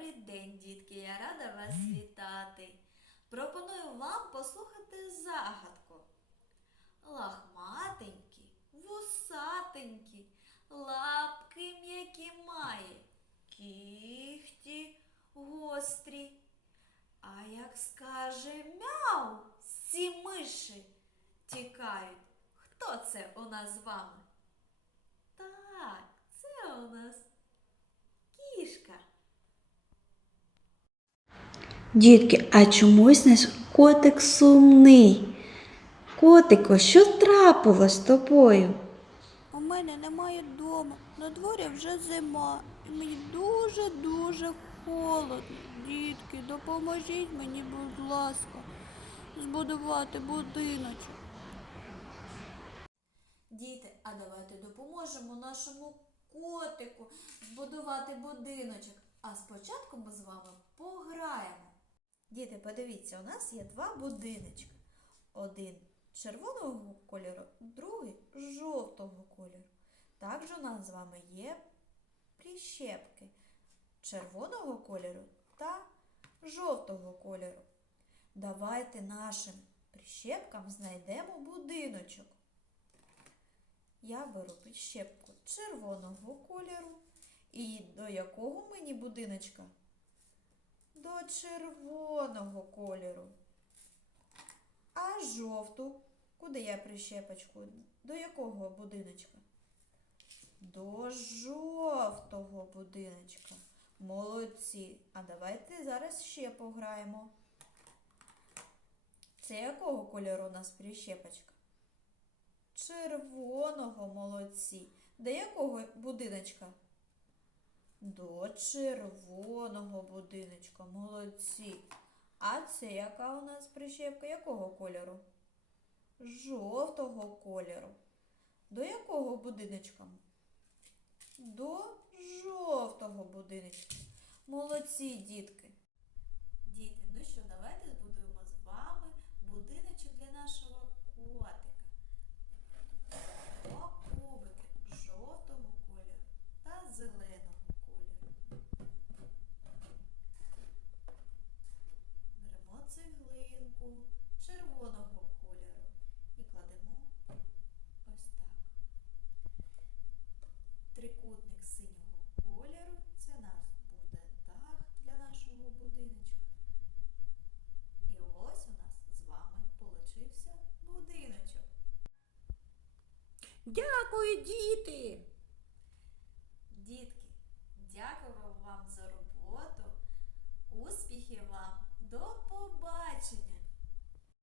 Добрий день, дітки! Я рада вас вітати. Пропоную вам послухати загадку. Лахматенькі, вусатенькі, лапки м'які має, кіхті гострі. А як скаже мяу, всі миші тікають. Хто це у нас з вами? Так, це у нас Дітки, а чомусь наш котик сумний. Котико, що трапилось з тобою? У мене немає вдома. На дворі вже зима. І мені дуже-дуже холодно. Дітки, допоможіть мені, будь ласка, збудувати будиночок. Діти, а давайте допоможемо нашому котику збудувати будиночок. А спочатку ми з вами пограємо. Діти, подивіться, у нас є два будиночки. Один червоного кольору, другий жовтого кольору. Також у нас з вами є прищепки червоного кольору та жовтого кольору. Давайте нашим прищепкам знайдемо будиночок. Я беру прищепку червоного кольору. І до якого мені будиночка? До червоного кольору. А жовту, куди я прищепочку? До якого будиночка? До жовтого будиночка. Молодці. А давайте зараз ще пограємо. Це якого кольору у нас прищепочка? Червоного молодці. До якого будиночка? До червоного будиночка. Молодці. А це яка у нас прищепка? Якого кольору? Жовтого кольору. До якого будиночка? До жовтого будиночка. Молодці, дітки. Діти, ну що, давайте збудуємо з вами будиночок для нашого котика. Два кубики жовтого кольору та зеленого кольору. Беремо цеглинку червоного кольору і кладемо ось так. Трикутник синього кольору це наш буде дах для нашого будиночка. І ось у нас з вами получився будиночок. Дякую, діти! Дітки, дякую вам за роботу. Успіхів вам! До побачення!